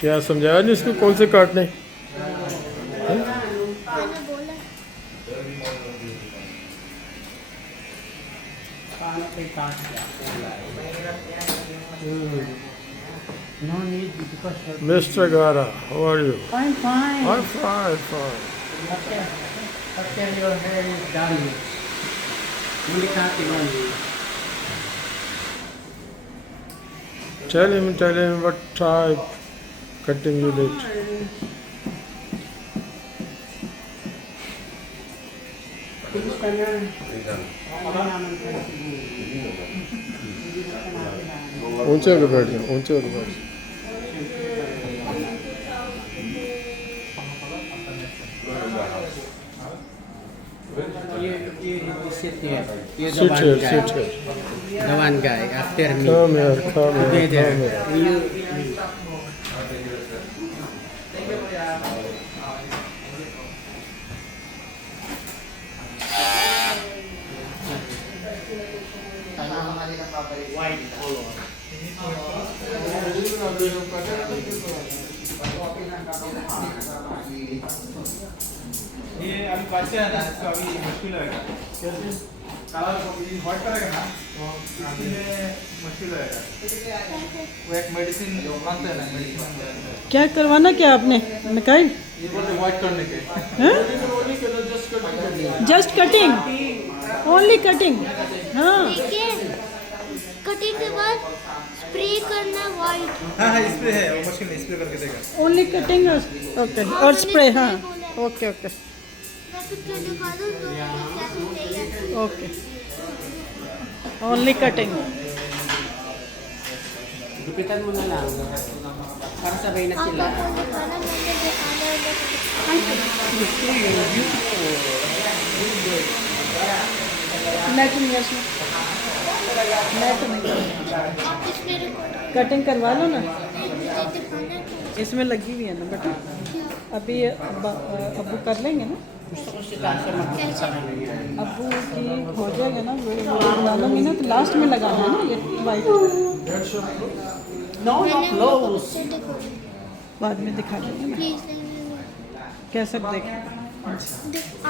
क्या समझाया नहीं इसको कौन से काटने? मैंने बोला No need because Mr. Gara, how are you? I'm fine. I'm fine, fine. After your hair is done, only cutting only. Tell him what type cutting you did. ऊंचे होकर बैठ जाओ, ऊंचे होकर बैठ जाओ। You sit here. You're the Sit one here, guy. sit here. The one guy after me. Come here, come Stay here, there. come here. You. White color. ये अभी बच्चा है ना इसका अभी मुश्किल होगा कैसे कलर को भी व्हाइट करेगा ना इसमें मुश्किल होगा वो एक मेडिसिन मानते हैं ना मेडिसिन क्या करवाना क्या आपने मिकाइल? ये बोलते व्हाइट करने के जस्ट कटिंग, ओनली कटिंग। हाँ देखिए कटिंग के बाद स्प्रे करना वाइट। हाँ हाँ स्प्रे है वो मशीन स्प्रे करके देगा ओनली कटिंग, ओके, और स्प्रे। हाँ ओके ओके मैं पिक्चर दिखा दूँ तो कैसे चाहिए। Okay, only cutting. Gupitan mo na lang. Para sabay na sila. आपको दिखाना मैंने नेट नहीं है इसमें, नेट नहीं। आप इसमें रिकॉर्ड कटिंग करवा लो ना, दिखाना क्या इसमें लगी हुई है ना बेटा। अभी अब्बू कर लेंगे ना, अब्बू की हो जाएगा ना, वीडियो बना लूँगी ना, तो लास्ट में लगाना है ना ये वाइट। No, not close. बाद में दिखा देंगे ना प्लीज कैसे देखें।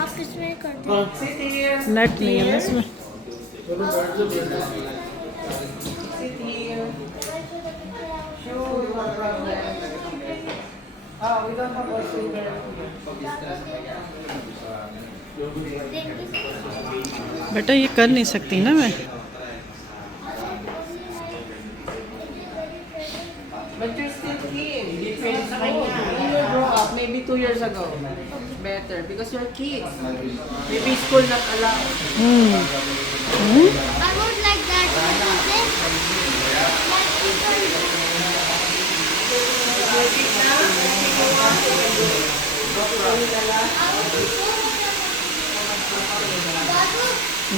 आप किसमें कर दो। Sit here. नेट नहीं है ना इसमें। Sit here. Sure, no problem. Oh, we don't have a silver. बेटा ये कर नहीं सकती ना मैं। But you're still kid. Depends sa kanya. When you grow up, maybe 2 years ago, better because you're kids. Maybe school not allowed. I would like that.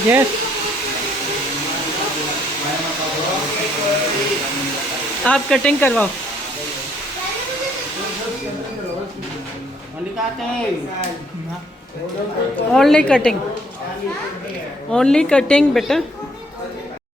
Yes, आप cutting करवाओ। Only cutting. Only cutting, only cutting बेटा।